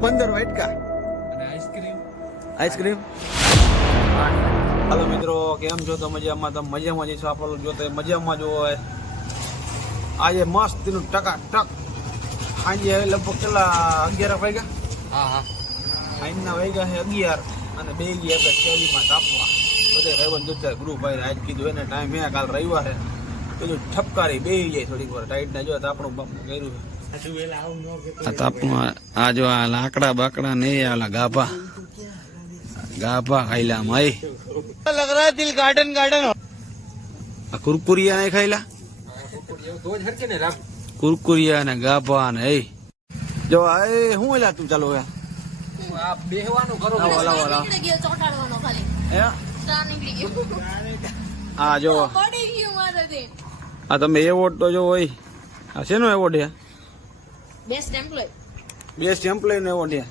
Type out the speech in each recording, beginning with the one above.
પંદર વાટકા અને ice cream? Ice cream? હાલો મિત્રો કેમ છો? તો મજામાં તમે મજામાં જઈશું આપણે? જો તો મજામાં જો હોય. આજે મસ્ત એનું ટકા ટક સાંજે લગભગ કેટલા અગિયાર વાગ્યા? હા હા. સાંજના વાગ્યા છે અગિયાર અને બે ગયા હતા શેરીમાં તાપવા. બધે રહેવાનું દૂધ ગ્રુપ ભાઈ આજ કીધું એને ટાઈમ હે કાલ રવિવાર. બધું ઠપકારી બે જાય થોડીક વાર. ટાઈટ ના જો તાપણું બાપનું કર્યું છે. આ જો આ લાકડા બાકડા નહીં આલા ગાભા. ગાભા ખાઈલા માઈ. લગ રહા દિલ ગાર્ડન ગાર્ડન આ કુરકુરિયા નહીં ખાઈલા તો જ હરકે ને રાખ કુરકુરિયા ને ગાભા ને એ. જો એ હું એલા તું ચાલો હે? આ બેહવાનું કરો લાવો લાવો લાવો નીકળી ગયો ચોંટાડવાનો ખાલી. હે? નીકળી ગયો. આ જો. પડી ગયું મારાથી. આ તમે એવોર્ડ તો જો હોય. આ શેનો એવોર્ડ છે? બેસ્ટ એમ્પ્લોય બેસ્ટ એમ્પ્લોય નો એવોર્ડ છે?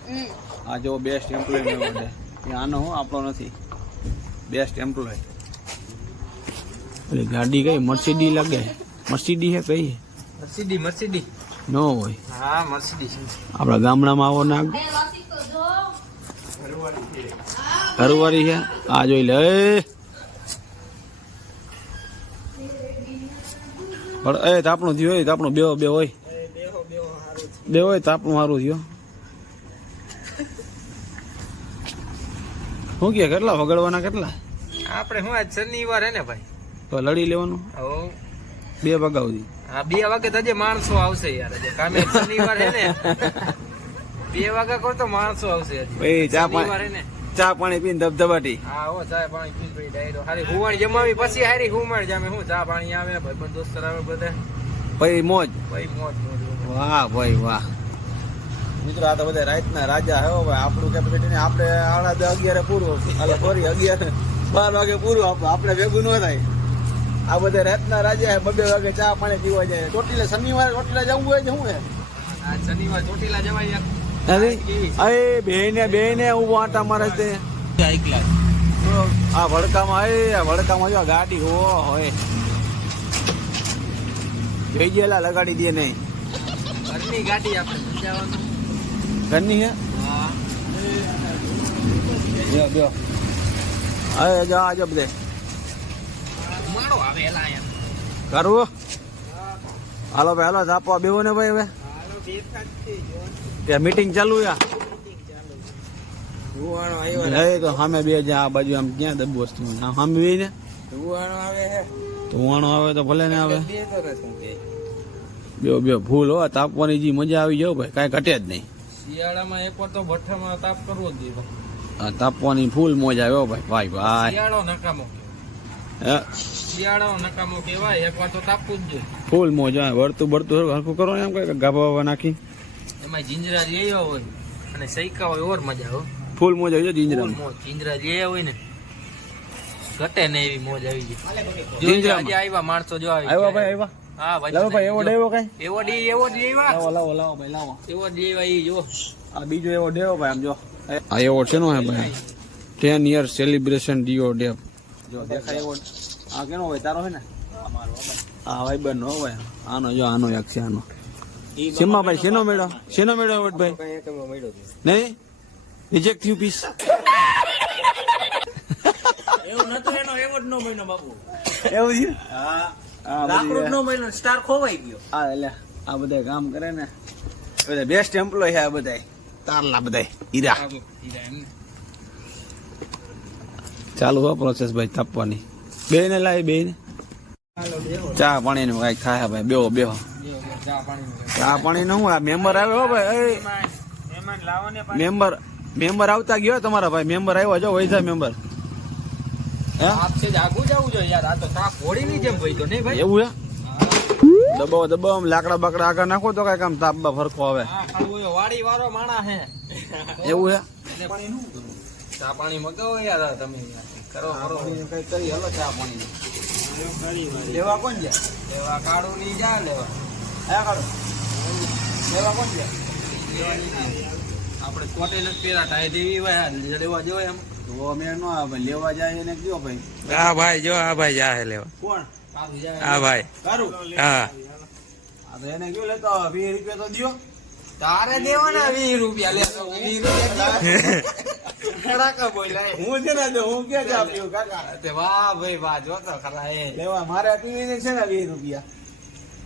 આ જો બેસ્ટ એમ્પ્લોય નો એવોર્ડ છે. આનો હું આપણો નથી. બેસ્ટ એમ્પ્લોય એટલે ગાડી કઈ મર્સિડી લાગે? મર્સિડી હે કઈ? મર્સિડી મર્સિડી નો હોય. હા મર્સિડી આપણા ગામડામાં આવો નાગ. ઘરવાળી છે? આ જોઈ લે. પણ એ તાપણું થયું હોય તાપણું બે બે હોય. બે હોય તાપણું સારું થયું. શું કે કેટલા વગાડવાના કેટલા? આપણે શું આજ શનિવાર હે ને ભાઈ? તો લડી લેવાનું? બે બે સુધી. હા બે વાગે તો માણસો આવશે યાર કામે શનિવાર હે ને. બે વાગ્યા કરતો તો માણસો આવશે એ ચા પાણી ને. ચા પાણી પીને ધબધબાટી. હા હો ચા પાણી પી પી ડાયરો. હારી હુવાણ જમાવી પછી હારી હુવાણ જામે. હું ચા પાણી આવે ભાઈ દોસ્તર આવે બધે. ભાઈ મોજ. ભાઈ મોજ. વાહ ભાઈ વાહ. મિત્રો આ તો બધા રાતના રાજા હે ભાઈ. આપણું કેપેસિટી ને આપણે આડા દસ અગિયારે પૂરું એટલે સોરી અગિયાર બાર વાગે પૂરું આપણે આપણે ભેગું ન થાય. આ બધા રાતના રાજા હે બબે વાગે ચા પાણી પીવા જાય. ચોટીલા શનિવારે ચોટીલા જવું હોય શું હે? શનિવાર ચોટીલા જવાય યાર નથી અરે બેને બેને હું આટા મારે તે આ વડકામાં એ આ ભડકામાં જો ગાડી હો હોય. જઈ ગયેલા લગાડી દે નહીં. ઘરની ગાડી આપણે ઘરની હે? બ્યો બ્યો હવે જો બધે. કરવું? હાલો ભાઈ હાલો આપવા બેવો ને ભાઈ હવે. બે ત્યાં મીટિંગ ચાલુ યા એ તો સામે બે જ્યાં આ બાજુ આમ ક્યાં દબ વસ્તુ સામે બે ને? ધુવાણો આવે તો ભલે ને આવે. બે બે ફૂલ હો તાપવાની જે મજા આવી જાવ ભાઈ કાંઈ ઘટે જ નહીં. શિયાળામાં એકવાર તો ભઠ્ઠામાં તાપ કરવો જ જોઈએ તાપવાની ફૂલ મોજ આવ્યો ભાઈ. ભાઈ ભાઈ શિયાળો નકામો શિયાળો નકામો કહેવાય એકવાર તો તાપવું જ જોઈએ. ફૂલ મોજ આવે વળતું બળતું હરખું કરો ને એમ કઈ ગાભા બાબા નાખી. એમાં જીંજરા લેવા હોય અને સૈકા હોય ઓર મજા આવે ફૂલ મોજ આવી જાય જીંજરા મોજ જીંજરા લેવા હોય ને ઘટે ને એવી મોજ આવી જાય. જીંજરા? આવ્યા માણસો જો આવી આવ્યા ભાઈ આવ્યા? હા ભાઈ લાવો ભાઈ એવો ડેવો કઈ? એવો ડી એવો ડી લાવો. લાવો લાવો ભાઈ લાવો. એવો ડી ઈ જો. આ બીજો એવો ડેવો ભાઈ આમ જો. આ એવોર્ડ છે નો હે ભાઈ. ટેન યર સેલિબ્રેશન ડીઓ ડે જો દેખાય એવોર્ડ આ કેનો હોય? તારો હે ને? આ ભાઈ બન નો ભાઈ. આનો જો આનો એક છે આનો. શેમાં ભાઈ? શેનો મેળો? શેનો મેળો એવોર્ડ ભાઈ? નહીં? રિજેક્ટ થયું પીસ એવું નતું એનો એવોર્ડ નો મહિનો બાપુ. એવું છે? હા. લાકડું નો મહિનો સ્ટાર ખોવાઈ ગયો. આ એટલે આ બધા કામ કરે ને. બધા બેસ્ટ એમ્પ્લોય છે આ બધા તારલા બધા હીરા. ચાલુ હો પ્રોસેસ ભાઈ તાપવાની. બે ને લાવી બે ને ચા પાણી નું કઈ થાય ભાઈ બેહો બેહો. ચા પાણી નું આ મેમ્બર આવ્યો ભાઈ મેમ્બર મેમ્બર આવતા ગયો તમારા ભાઈ મેમ્બર આવ્યો જો વૈધા મેમ્બર. તાપ એવું હે? દબાવો દબાવો આમ લાકડા બાકડા આગળ નાખો તો કઈ કામ તાપબા ફરકો આવે. એવું હે? ચા પાણી મગાવો યાર તમે કરો કરો. કઈ કરી હલો ચા પાણી લેવા કોણ જાય લેવા કાળું નહીં જા લેવા. હા કાઢો લેવા કોણ જાય આપણે કોટે નથી પેલા ટાઈ દેવી ભાઈ લેવા જો એમ. તો મેં નો આવે લેવા જાય એને કયો ભાઈ? આ ભાઈ જો આ ભાઈ જા લેવા. કોણ? હા ભાઈ. કારું હા. એને કયો લેતો વીસ રૂપિયા તો દ્યો. તારે દેવાના વીસ રૂપિયા લે તો વીસ રૂપિયા. કડાકા બોલ્યા હું છે ને હું ક્યાં ચા પીવું કાકા? વાહ ભાઈ વાહ જો તો ખરા એ. લેવા મારે છે ને વીસ રૂપિયા.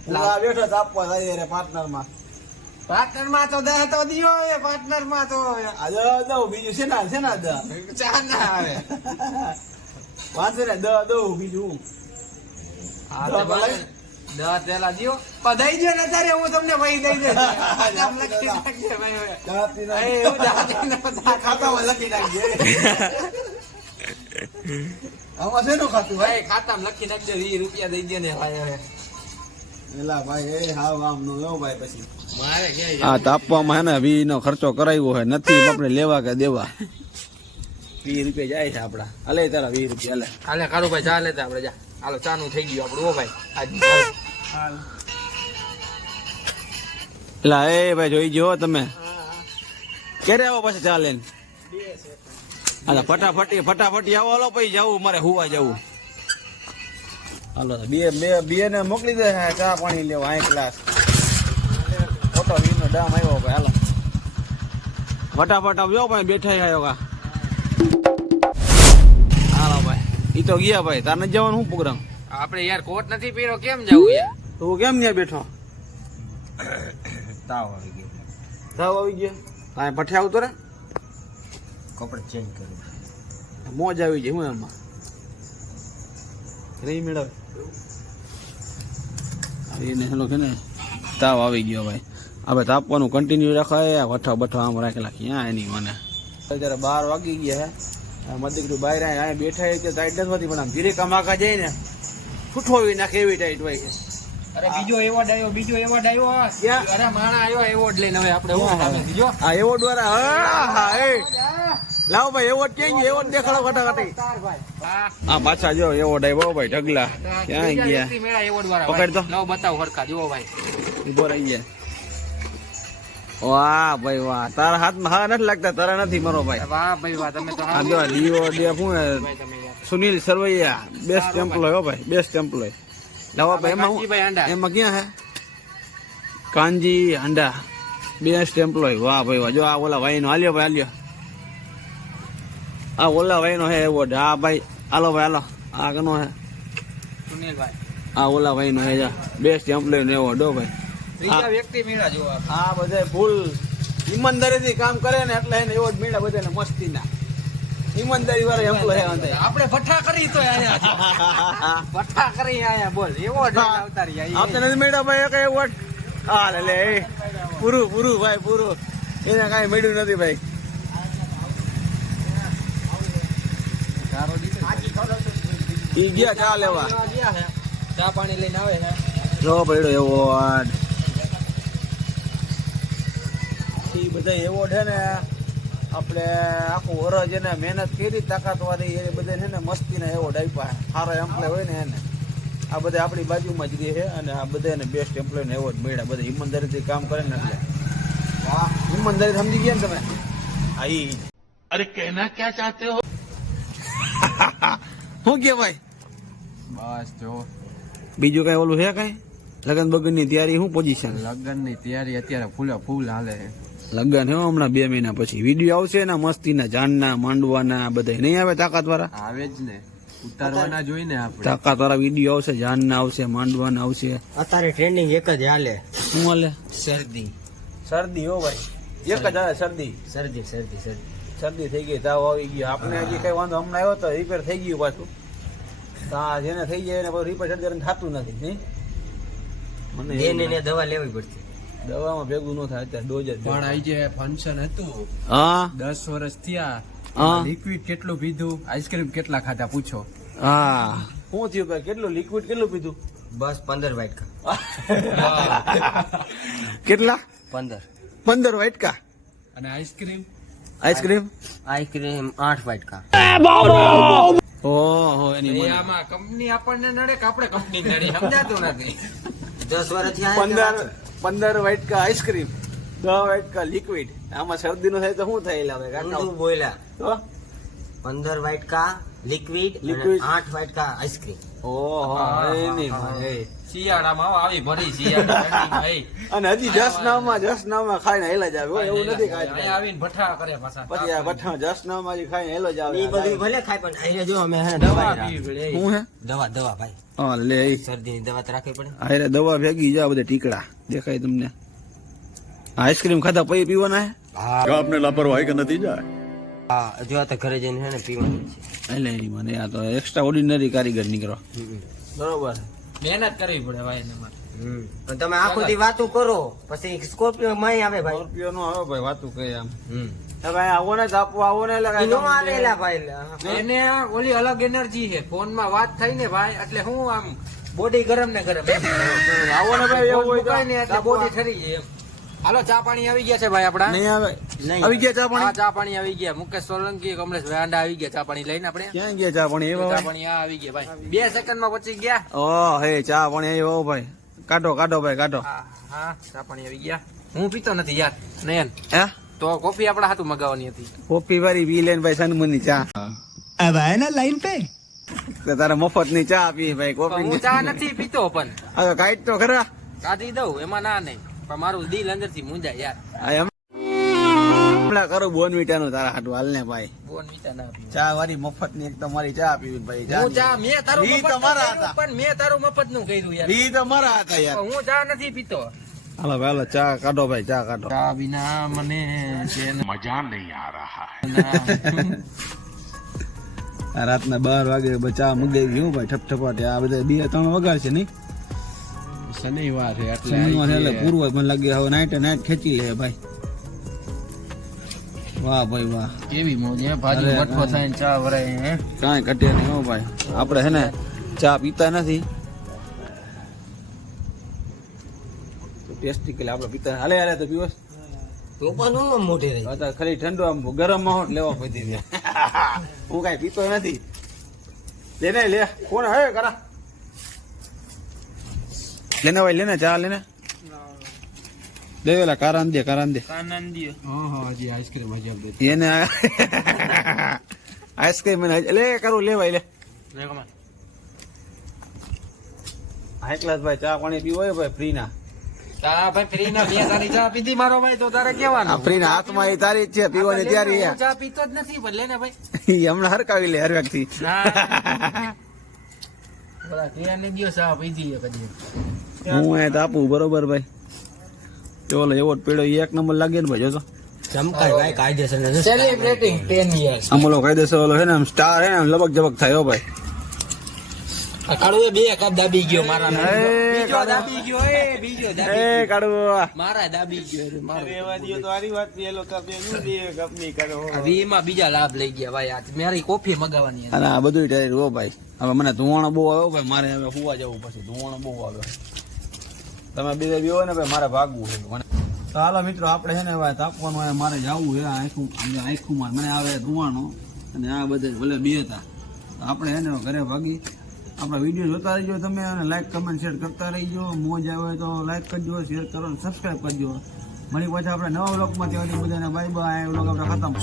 હું બેઠો આપવા થાય રે પાર્ટનરમાં પાર્ટનરમાં તો દે તો દિયો એ પાર્ટનરમાં તો આજે દઉં બીજું છે ને છે ને દ ચા ના આવે. વાંચે ને દ દઉં બીજું હા. દસ પેલા દિયો પણ દઈ દો ને તારે હું તમને ભાઈ દઈ દે આમ લખી નાખજે આમાં શેનું ખાતું ભાઈ ખાતામાં લખી નાખજે વીસ રૂપિયા દઈ દે ને ભાઈ હવે. એલા ભાઈ એ હાવ આમ નો એવો ભાઈ પછી. મારે ક્યાંય આ તાપવામાં હે ને વી નો ખર્ચો કરાવ્યો હોય નથી આપણે લેવા કે દેવા? વીસ રૂપિયા જાય છે આપડા. અલે તારા વીસ રૂપિયા અલે હાલે કારું ભાઈ ચાલે લેતા આપણે જા. હાલો ચાનું થઈ ગયું આપણું ઓ ભાઈ. આજ એલા એ ભાઈ જોઈ જો તમે. ક્યારે આવો પછી ચાલે હાલો ફટાફટી ફટાફટી આવો હાલો પછી જવું મારે હુવા જવું. હાલો બે બે બે ને મોકલી દે ચા પાણી લેવા અહીં ક્લાસ ફોટો વીનો ડામ આવ્યો ભાઈ હાલો. ફટાફટ આવજો ભાઈ બેઠા આવ્યો કા હાલો ભાઈ. ઈ તો ગયા ભાઈ તારે નથી જવાનું શું પ્રોગ્રામ આપણે યાર કોટ નથી પહેર્યો કેમ જવું યાર? તું કેમ ત્યાં બેઠો? તાવ આવી ગયો. તાવ આવી ગયો? હા પઠે આવતો રે કપડે ચેન્જ કર્યું મોજ આવી જાય હું એમાં. રહી મેળવે. એને હેલો કે ને તાવ આવી ગયો ભાઈ. હવે તાપવાનું કન્ટિન્યુ રખાય વઠા બઠા આમ રાખેલા ક્યાં એની મને? અત્યારે બાર વાગી ગયા હે મદિકડું બહાર આયા અહીંયા બેઠા છે ટાઈટ નથી પણ આમ ધીરે કમાકા જાય ને ફૂટોવી નાખે એવી ટાઈટ હોય છે. અરે બીજો એવોર્ડ આવ્યો બીજો એવોર્ડ આવ્યો. અરે માણા આવ્યો એવોર્ડ લઈને હવે આપણે હું ક્યાં? સામેથી જો આ એવોર્ડ વાળા હા હા એ. લાવો ભાઈ એવોર્ડ ક્યાં ગયો? એવોર્ડ દેખાડો ફટાફટી. વાહ. પાછા જો એવોર્ડ આવ્યો ભાઈ ઢગલા. ક્યાં ગયા? એવોર્ડ વાળા પકડ તો. લાવો બતાવો હરખા જુઓ ભાઈ. ઊભો રહી ગયા. વાહ ભાઈ વાહ. તારા હાથમાં હા નથી લાગતા તારા નથી મારો ભાઈ. વાહ ભાઈ વાહ તમે તો આ જો ડીઓ ડે શું હે? ભાઈ સુનિલ સરવૈયા બેસ્ટ એમ્પ્લોય હો ભાઈ બેસ્ટ એમ્પ્લોય લાવો ભાઈ એમાં હું- કાંજીભાઈ એમાં ક્યાં હે? કાનજી હાંડા બેસ્ટ એમ્પ્લોય વાહ ભાઈ વાહ. જો આ ઓલા ભાઈ નો હાલ્યો ભાઈ હાલ્યો. આ ઓલા ભાઈ નો હે એવો હા ભાઈ હાલો ભાઈ હાલો. આ કનો હે? સુનિલભાઈ. આ ઓલા ભાઈ નો હે જા. બેસ્ટ લઈ ને એવો ડો ભાઈ. ત્રીજા વ્યક્તિ મેળા જોવા. આ બધા ફૂલ ઈમાનદારીથી કામ કરે ને એટલે એને એવોર્ડ મળ્યા બધાને મસ્તીના. ઈમાનદારી વાળા એમ્પ્લોય આપણે ભઠ્ઠા કરી તો આયા ભઠ્ઠા કરી આયા બોલ એવો આવતા નથી મળ્યા ભાઈ એક એવોર્ડ હાલ લે પૂરું પૂરું ભાઈ પૂરું. એને કાંઈ મળ્યું નથી ભાઈ. ઈ ગયા ચા લેવા. ચા પાણી લઈને આવે છે જો પડ્યો ઈ બધા એવોર્ડ છે ને. આપણે આખું વરજ એને મહેનત કરી તાકાતવાળી એ બધે છે ને મસ્તીને એવો ડાયપા સારા એમ્પ્લોય હોય ને એને. આ બધા આપણી બાજુમાં જ રહે અને આ બધા એને બેસ્ટ એમ્પ્લોયને એવો જ મળ્યા. બધા ઈમાનદારીથી કામ કરે ને એટલે. હા ઈમાનદારી સમજી ગયા ને તમે? હા એ અરે કહેના ક્યાં ચાહતે હો? શું કે ભાઈ? બસ જો. બીજું કઈ ઓલું છે કઈ? લગન બગનની તૈયારી શું પોઝિશન લગનની તૈયારી અત્યારે ફૂલે ફૂલ હાલે લગન હે હમણાં બે મહિના પછી. વીડિયો આવશે ને મસ્તીના જાનના માંડવાના બધા. નહીં આવે તાકાત વાળા? આવે જ ને. ઉતારવાના જોઈ ને આપણે. તાકાત વાળા વીડિયો આવશે જાનના આવશે માંડવાના આવશે. અત્યારે ટ્રેન્ડિંગ એક જ હાલે. શું હાલે? શરદી. શરદી હો ભાઈ. એક જ આવે શરદી. શરદી શરદી શરદી. શરદી થઈ ગઈ તાવ આવી ગયો. આપણે હજી કઈ વાંધો હમણાં આવ્યો તો રિપેર થઈ ગયું પાછું. તા જેને થઈ જાય એને રિપેર સર્જરી થતું નથી નહીં? મને દવા લેવી પડશે. દવામાં ભેગું ન થાય અત્યારે ડોઝ જ પણ આઈ જે ફંક્શન હતું હા. દસ વર્ષ થયા હા. લિક્વિડ કેટલું પીધું? આઈસ્ક્રીમ કેટલા ખાધા પૂછો. હા. શું થયું ભાઈ કેટલું લિક્વિડ કેટલું પીધું? બસ પંદર વાટકા કેટલા? પંદર. પંદર વાટકા અને આઈસ્ક્રીમ આઈસ્ક્રીમ આઈસ્ક્રીમ આઠ વાટકા ઓહો એની આમાં કંપની આપણને નડે કે આપણે કંપની નડે સમજાતું નથી. દસ વર્ષથી પંદર પંદર વાટકા આઈસ્ક્રીમ દસ વાટકા લિક્વિડ આમાં શરદી નો થાય તો શું થાય કાકા. બોલ્યા. તો પંદર વાટકા લિક્વિડ લિક્વિડ આઠ વાટકા આઈસ્ક્રીમ અને હજી જસનામાં જસનામાં ખાઈને હેલા જાવે એવું નથી ખાય આવીને ભઠ્ઠા હેલો જાવે એ બધું દવા હું દવા ભાઈ. હા લે શરદીની દવા તો પડે. આયરે દવા ભેગી જા બધા ટીકડા. દેખાય તમને. આઈસ્ક્રીમ ખાતા પછી પીવાના હે? આપને લાપરવાહી કે નતીજા હા જો આ તો ઘરે જઈને હે ને પીવાની છે. એટલે મને આ તો એક્સ્ટ્રા ઓર્ડિનરી કારીગર નીકળો. બરોબર. મહેનત કરવી પડે ભાઈ ને મારે. હમ. તમે આખો દી વાતું કરો પછી સ્કોર્પિયો માં આવે ભાઈ. સ્કોર્પિયો નો આવે ભાઈ વાતું કહે આમ. તમે હવે આવો ને આપો આવો ને નો આવેલા ભાઈ એને ઓલી અલગ એનર્જી છે ફોનમાં વાત થઈ ને ભાઈ એટલે હું આમ બોડી ગરમ ને ગરમ. આવો ને ભાઈ એવું હોય તો ને એટલે બોડી ઠરી જાય હાલો ચા પાણી આવી ગયા છે ભાઈ આપડા નહીં આવે નહીં. આવી ગયા ચા પાણી? ચા પાણી આવી ગયા. મુકેશ સોલંકી કમલેશ ભાઈ આંડા આવી ગયા ચા પાણી લઈને આપણે. ક્યાં ગયા ચા પાણી? ચા પાણી આવી ગયા ભાઈ. બે સેકન્ડમાં પચી ગયા. ઓ હે ચા પાણી આવ્યો ભાઈ. કાઢો કાઢો ભાઈ કાઢો. હા ચા પાણી આવી ગયા. હું પીતો નથી યાર. નયન હે? તો કોફી આપડા હાથું મગાવવાની હતી. કોફી વાળી પી લેન ભાઈ સનમુની ચા. હવે એના લાઈન પે તારે મફતની ચા પી ભાઈ કોફી હું ચા નથી પીતો પણ. કાઢ તો ખરા. કાઢી દઉં એમાં ના નહીં. મારું દિલ અંદરથી મુંજાય યાર. હમણાં ભાઈ. ના ચા વારી મફતની તમારી હું ચા નથી પીતો. હાલો ચા કાઢો ભાઈ ચા કાઢો. ચા વિના મને બાર વાગે ચા મુગાઈ ગયું ભાઈ ઠપઠપાટે આ બધા બે ત્રણ વગાડ છે નહીં? શનિવાર છે શનિવાર એટલે પૂર્વ મને લાગે હવે નાઈટે નાઈટ ખેંચી લે ભાઈ. વાહ ભાઈ વાહ. કેવી મોજ હે ભાજી મઠો થાય થઈને ચા વરાય હે. કાંઈ કટે નહીં હો ભાઈ. આપણે હે ને ચા પીતા નથી. ટેસ્ટી કે આપણે પીતા હાલે હાલે તો પીવસ તો પણ મોટી રહી. અત્યારે ખાલી ઠંડુ આમ ગરમ માહોલ લેવા પડી દે હું કાંઈ પીતો નથી. લેને લે. કોણ હે કરા? લેને ભાઈ લેને ચા લેને. દે વેલા કારાન દે કારાન દે હા હા હજી આઈસ્ક્રીમ હજી આપી એને આઈસ્ક્રીમ લે કરું લે ભાઈ ચા પાણી પીવો હોય ભાઈ ફ્રી ના ચા ભાઈ ફ્રી ના બે સારી ચા પીધી મારો ભાઈ તો તારે આ કેવાનું? ફ્રી ના હાથમાં એ તારી જ છે પીવાની તૈયારી ચા પીતો જ નથી પણ લેને ભાઈ. હમણાં હરકાવી લે હર વ્યક્તિ બોલા દિવસ ચા પીધી કદી. હું એ તો આપું બરોબર ભાઈ. ચોલો એવો જ પેડો એક નંબર લાગે ને ભાઈ જો તો. ચમકાય ભાઈ કાયદેસર સેલિબ્રેટિંગ 10 યર્સ આમ ઓલો કાયદેસર ઓલો છે ને આમ સ્ટાર છે ને આમ લબક જબક થાય હો ભાઈ. કાળુએ બે કપ દાબી ગયો મારા બીજો દાબી ગયો એ બીજો દાબી એ કાઢવો મારા દાબી ગયો રે, મારો. તો આરી વાત પી એલો કપનું દે કપની કરો. વીમાં બીજા લાભ લઈ ગયા ભાઈ આજ મારી કોફી મગાવવાની અને આ બધું ટાયર હો ભાઈ. હવે મને ધુવાણો બહુ આવ્યો ભાઈ મારે હવે હુવા જવું પછી ધુવાણો બહુ આવ્યો તમે બે બી હોય ને ભાઈ, મારે ભાગવું છે. મને તો હાલો મિત્રો, આપણે છે ને ભાઈ તાપવાનું હોય, મારે જવું છે. આખું આખું માર મને આવે ધુવાણો અને આ બધા ભલે બે હતા. આપણે છે ને ઘરે ભાગી. આપણા વીડિયો જોતા રહીજો તમે અને લાઈક કમેન્ટ શેર કરતા રહીજો. મોજ આવે તો લાઈક કરજો શેર કરો અને સબસ્ક્રાઈબ કરજો. મળી પાછા આપણે નવા બ્લોગમાં ત્યાં બધાને. બાય બાય બ્લોગ આપણે ખતમ.